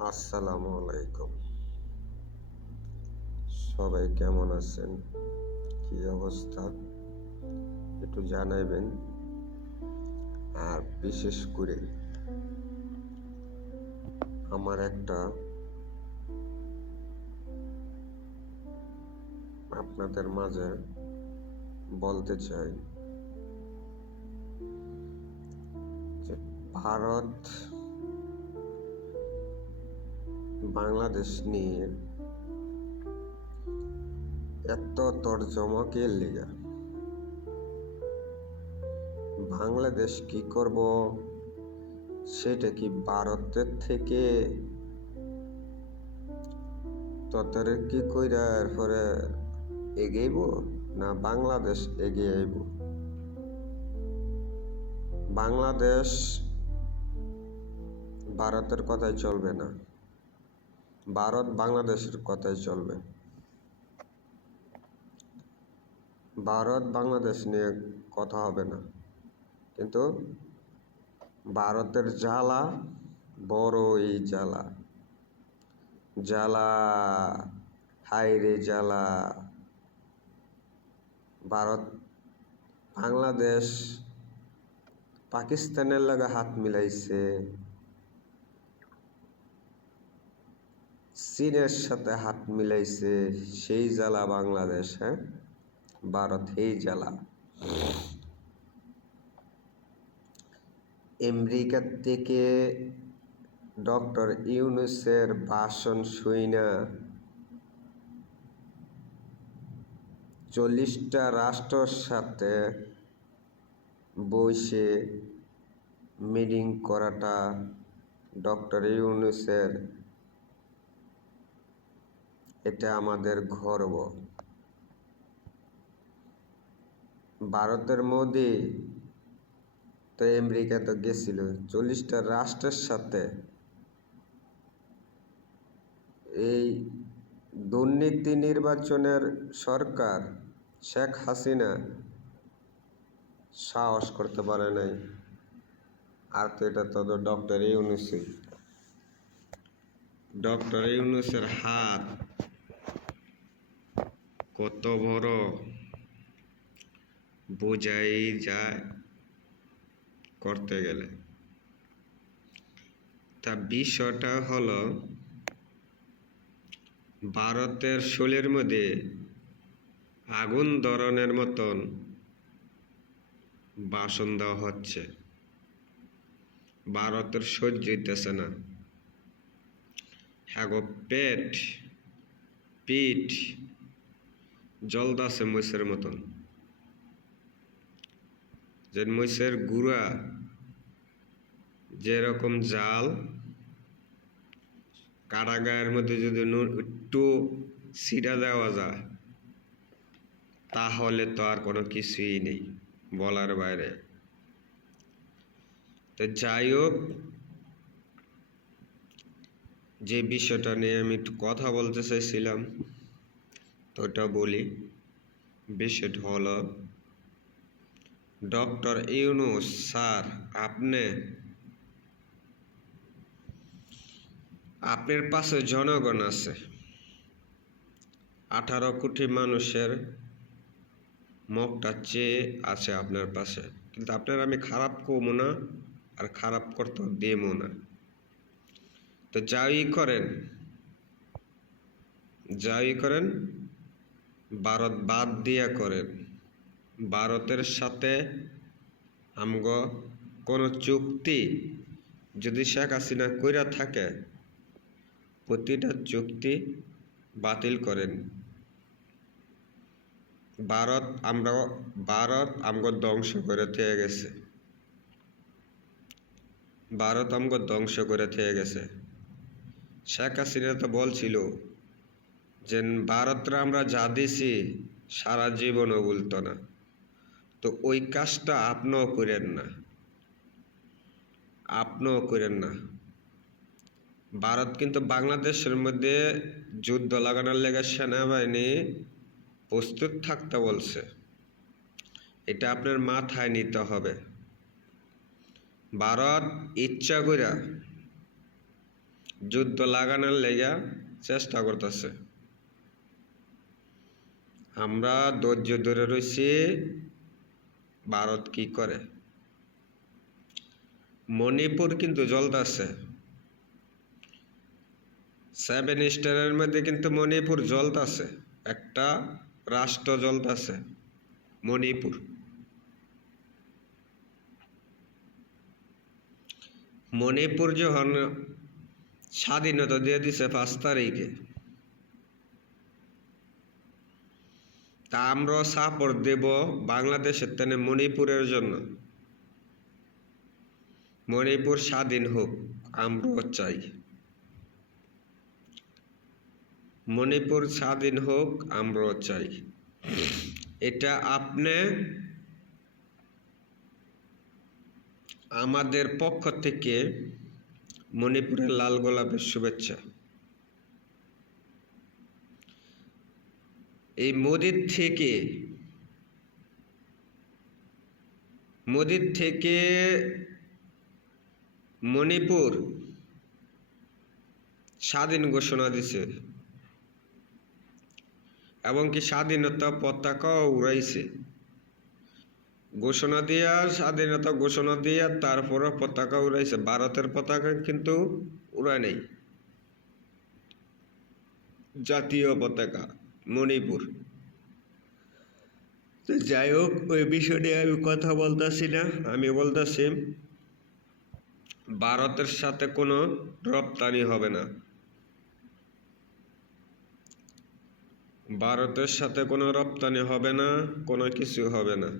আসসালামু আলাইকুম। সবাই কেমন আছেন? কি অবস্থা একটু জানাইবেন। আর বিশেষ করে আমার একটা আপনাদের মাঝে বলতে চাই যে ভারত বাংলাদেশ নিয়ে এত তর্জমা কে লেগা? বাংলাদেশ কি করব সেটা কি ভারতের থেকে তদারকি কইরা এরপরে এগিয়েব, না বাংলাদেশ এগিয়ে আইব? বাংলাদেশ ভারতের কথাই চলবে না, ভারত বাংলাদেশের কথাই চলবে। ভারত বাংলাদেশ নিয়ে কথা হবে না, কিন্তু ভারতের জ্বালা বড়ই জ্বালা। জ্বালা, হায়রে জ্বালা। ভারত বাংলাদেশ পাকিস্তানের লগে হাত মিলাইছে, চীনের সাথে হাত মিলাইছে, সেই জ্বালা বাংলাদেশ। ভারত এই জ্বালা। আমেরিকার থেকে ডক্টর ইউনূসের ভাষণ শুইনা 40টা রাষ্ট্রের সাথে বসে মিটিং করাটা ডক্টর ইউনূসের, এটা আমাদের গর্ব। ভারতের মোদি তো আমেরিকা তো গেছিল 40টা রাষ্ট্রের সাথে। এই দুর্নীতি নির্বাচনের সরকার শেখ হাসিনা সাহস করতে পারে নাই, আর তো এটা তো ডক্টর ইউনূসই। ডক্টর ইউনূসের হাত কত বড় বোঝাই যায় করতে গেলে। তা বিষয়টা হলো, ভারতের শোলের মধ্যে আগুন ধরনের মতন ভাষণ দেওয়া হচ্ছে। ভারতের সহ্য হইতেছে না। হ্যাঁ, পিঠ জলদাছে মহিষের মতন। যে মহিষের গুড়া যেরকম জাল, কারাগারের মধ্যে যদি একটু ছিটা দেওয়া যায় তাহলে তো আর কোনো কিছুই নেই বলার বাইরে। তো যাই হোক, যে বিষয়টা নিয়ে আমি একটু কথা বলতে চাইছিলাম তো ওটা বলি। বিষয়টা হলো, ডক্টর ইউনূস স্যার, আপনার পাশে জনগণ আছে। 18 কোটি মানুষের মুখটা চেয়ে আছে আপনার পাশে, কিন্তু আপনার আমি খারাপ কমো না, আর খারাপ করতে দেবো না। তো যাই করেন ভারত বাদ দিয়া করেন। ভারতের সাথে আমগো কোনো চুক্তি যদি শেখ হাসিনা কইরা থাকে, প্রতিটা চুক্তি বাতিল করেন। ভারত আমগো ধ্বংস করে থেকে গেছে। ভারত আমগো ধ্বংস করে থেকে গেছে। শেখ হাসিনা তো বলছিল যে ভারতরা আমরা যা দিছি সারা জীবনও বলতো না। তো ওই কাজটা আপনিও করেন না। ভারত কিন্তু বাংলাদেশের মধ্যে যুদ্ধ লাগানোর লেগে সেনাবাহিনী প্রস্তুত থাকতে বলছে। এটা আপনার মাথায় নিতে হবে। ভারত ইচ্ছা কইরা যুদ্ধ লাগানোর লেগা চেষ্টা করতেছে। আমরা ধৈর্য ধরে রয়েছি, ভারত কি করে। মণিপুর কিন্তু জ্বলতেছে, 7 স্টারের মধ্যে কিন্তু মণিপুর জ্বলতেছে, একটা রাষ্ট্র জ্বলতেছে মণিপুর। মণিপুর যখন স্বাধীনতা দিয়ে দিছে 5 তারিখে, তা আমরা সাপোর্ট দেব বাংলাদেশের তেনে মণিপুরের জন্য। মণিপুর স্বাধীন হোক, আমরাও চাই। মণিপুর স্বাধীন হোক, আমরাও চাই। এটা আপনি আমাদের পক্ষ থেকে মণিপুরের লাল গোলাপের শুভেচ্ছা। এই মোদির থেকে মণিপুর স্বাধীন ঘোষণা দিছে এবং কি স্বাধীনতা পতাকাও উড়াইছে। স্বাধীনতা ঘোষণা দিয়া তারপরে পতাকা উড়াইছে। ভারতের পতাকা কিন্তু উড়ায় নাই, জাতীয় পতাকা মণিপুর। তো যাই হোক, ওই বিষয় নিয়ে আমি কথা বলতেছি না। আমি বলতেছি ভারতের সাথে কোনো রপ্তানি হবে না, ভারতের সাথে কোনো রপ্তানি হবে না, কোনো কিছু হবে না।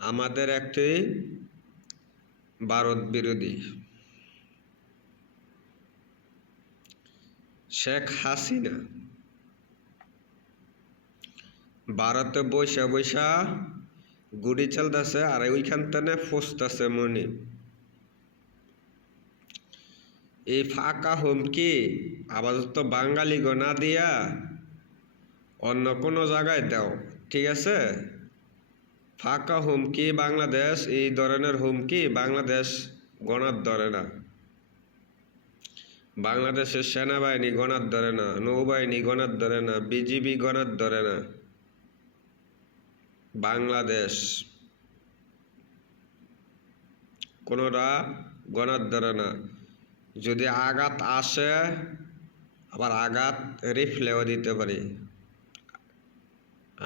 আমাদের একটি ভারত বিরোধী শেখ হাসিনা ভারতে বৈশা গুড়ি চলতেছে, আর ওইখান থেকে ফুসতেছে মনি। এই ফাঁকা হুমকি আপাতত বাঙালি গনা দিয়া অন্য কোনো জায়গায় দাও, ঠিক আছে? ফাঁকা হুমকি বাংলাদেশ, এই ধরনের হুমকি বাংলাদেশ গণার ধরে না। বাংলাদেশের সেনাবাহিনী গণার ধরে না, নৌবাহিনী গণার ধরে না, বিজিবি গণার ধরে না। বাংলাদেশ কোনোরা গণার ধরে না। যদি আঘাত আসে, আবার আঘাত রিফ্লেও দিতে পারি,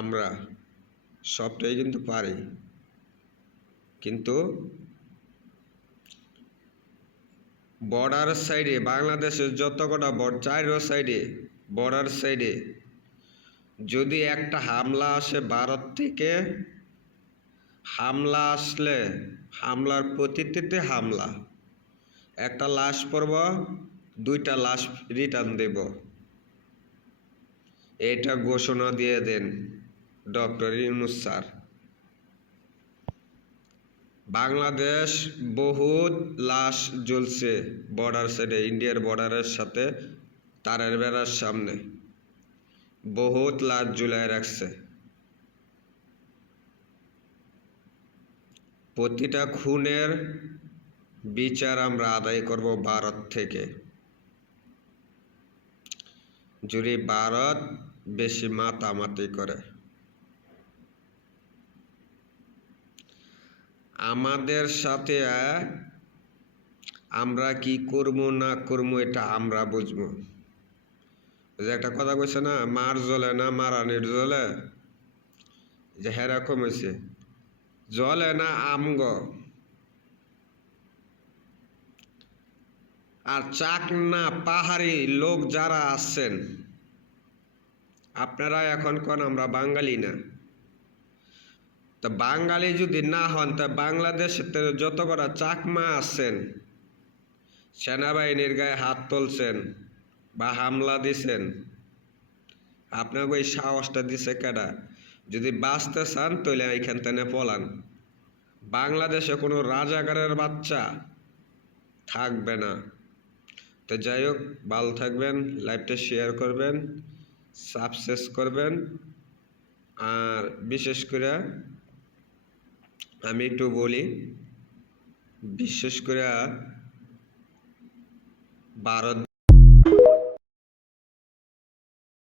আমরা সবটাই কিন্তু পারি। কিন্তু বর্ডার সাইডে বাংলাদেশের যত কটা চারো সাইডে বর্ডার সাইডে যদি একটা হামলা আসে ভারত থেকে, হামলা আসলে হামলার প্রতিটিতে হামলা, একটা লাশ পড়ব, 2টা লাশ রিটার্ন দেব, এটা ঘোষণা দিয়ে দেন ডক্টর ইউনূস স্যার। বাংলাদেশ বহুত লাশ জ্বলছে বর্ডার সাইডে, ইন্ডিয়ার বর্ডারের সাথে তারের বেড়ার সামনে বহুত লাশ ঝুলায় রাখছে। প্রতিটা খুনের বিচার আমরা আদায় করব ভারত থেকে, যদি ভারত বেশি মাতামাতি করে। আমাদের সাথে আমরা কি করবো না করবো এটা আমরা বুঝবো। যে একটা কথা কইছে না, মার জ্বলে না মারানির জ্বলে, যে হেরকম হয়েছে, জ্বলে না আমগ। আর চাকনা পাহাড়ি লোক যারা আছেন, আপনারা এখন কোন আমরা বাঙালি না, তা বাঙালি যদি না হন, তা বাংলাদেশের যত কটা চাকমা আছেন, সেনাবাহিনীর গায়ে হাত তুলছেন বা হামলা দিছেন, আপনাকে ওই সাহসটা দিছে কেডা? যদি বাঁচতে চান তাহলে এইখান থেকে পলান। বাংলাদেশে কোনো রাজাকারের বাচ্চা থাকবে না। তো যাই হোক, ভালো থাকবেন, লাইভটা শেয়ার করবেন, সাবস্ক্রাইব করবেন। আর বিশেষ করে আমি একটু বলি, বিশেষ করে ভারত